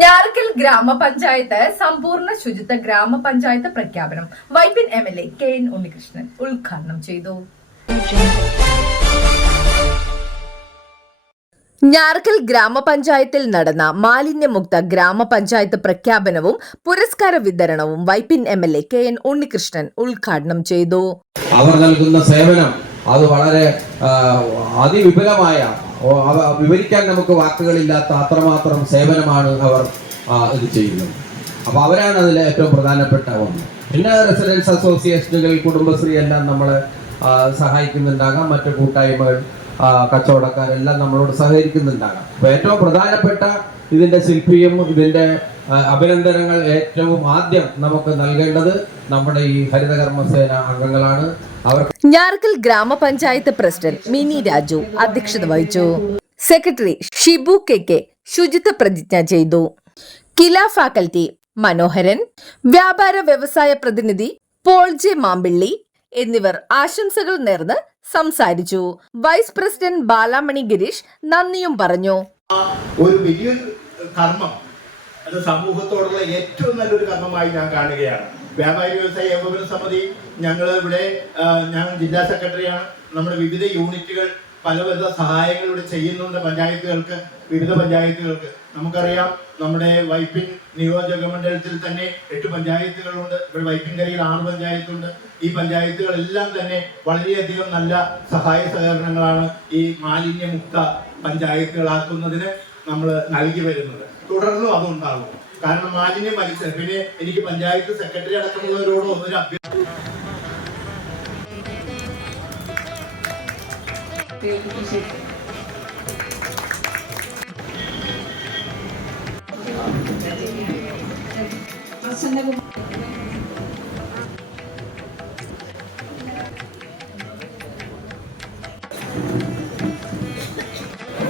ഞാറക്കൽ ഗ്രാമപഞ്ചായത്ത് സമ്പൂർണ ശുചിത്വ ഗ്രാമപഞ്ചായത്ത് പ്രഖ്യാപനം. Vypin M L A K N Unnikrishnan ഉദ്ഘാടനം ചെയ്തു. ഞാർക്കൽ ഗ്രാമപഞ്ചായത്തിൽ നടന്ന മാലിന്യമുക്ത ഗ്രാമപഞ്ചായത്ത് പ്രഖ്യാപനവും പുരസ്കാര വിതരണവും Vypin M L A K N Unnikrishnan ഉദ്ഘാടനം ചെയ്തു. അവർ നൽകുന്ന സേവനം അത് വളരെ അതിവിപുലമായ വിവരിക്കാൻ നമുക്ക് വാക്കുകളില്ലാത്ത അത്രമാത്രം സേവനമാണ് അവർ ഇത് ചെയ്യുന്നത്. അപ്പൊ അവരാണ് അതിൽ ഏറ്റവും പ്രധാനപ്പെട്ട ഒന്ന്. പിന്നെ റെസിഡൻസ് അസോസിയേഷനുകൾ കുടുംബശ്രീ എല്ലാം നമ്മൾ സഹായിക്കുന്നുണ്ടാകാം. മറ്റു കൂട്ടായ്മകൾ കച്ചവടക്കാരെല്ലാം നമ്മളോട് സഹകരിക്കുന്നുണ്ടാകാം. അപ്പൊ ഏറ്റവും പ്രധാനപ്പെട്ട ഇതിന്റെ ശില്പിയും ഇതിന്റെ അഭിനന്ദനങ്ങൾ ഏറ്റവും ആദ്യം നമുക്ക് നൽകേണ്ടത് നമ്മുടെ ഈ ഹരിതകർമ്മസേന അംഗങ്ങളാണ്. അവർ ഞാർക്കൽ ഗ്രാമപഞ്ചായത്ത് പ്രസിഡന്റ് മിനി രാജു അധ്യക്ഷത വഹിച്ചു. സെക്രട്ടറി ഷിബു കെ കെ ശുചിത്വ പ്രതിജ്ഞ ചെയ്തു. കില ഫാക്കൽറ്റി മനോഹരൻ വ്യാപാര വ്യവസായ പ്രതിനിധി പോൾ ജെ മാമ്പിള്ളി എന്നിവർ ആശംസകൾ നേർന്ന് സംസാരിച്ചു. വൈസ് പ്രസിഡന്റ് ബാലാമണി ഗിരീഷ് നന്ദിയും പറഞ്ഞു. ഒരു വലിയൊരു കർമ്മം അത് സമൂഹത്തോടുള്ള ഏറ്റവും നല്ലൊരു കർമ്മമായി ഞാൻ കാണുകയാണ്. വ്യാപാരി വ്യവസായ ഏകോപന സമിതി ഞങ്ങൾ ഇവിടെ ഞാൻ ജില്ലാ സെക്രട്ടറിയാണ്. നമ്മുടെ വിവിധ യൂണിറ്റുകൾ പലവിധ സഹായങ്ങൾ ഇവിടെ ചെയ്യുന്നുണ്ട് പഞ്ചായത്തുകൾക്ക് വിവിധ പഞ്ചായത്തുകൾക്ക്. നമുക്കറിയാം നമ്മുടെ വൈപ്പിൻ നിയോജക മണ്ഡലത്തിൽ തന്നെ എട്ട് പഞ്ചായത്തുകളുണ്ട്. ഇവിടെ വൈപ്പിൻകരയിൽ ആറ് പഞ്ചായത്തുണ്ട്. ഈ പഞ്ചായത്തുകളെല്ലാം തന്നെ വളരെയധികം നല്ല സഹായ സഹകരണങ്ങളാണ് ഈ മാലിന്യമുക്ത പഞ്ചായത്തുകളാക്കുന്നതിന് നമ്മൾ നൽകി വരുന്നത്. തുടർന്നും അതുണ്ടാകും. കാരണം മാലിന്യം വലിച്ച പിന്നെ എനിക്ക് പഞ്ചായത്ത് സെക്രട്ടറി അടക്കമുള്ളവരോട് ഒരു അഭ്യർത്ഥന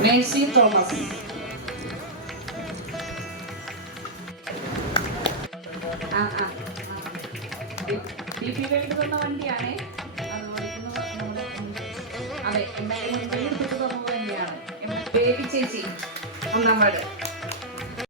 മേഴ്സി തോമസ്. അത് വണ്ടിയാണ്. ബേബി ചേച്ചി. ഒന്നാം വാർഡ്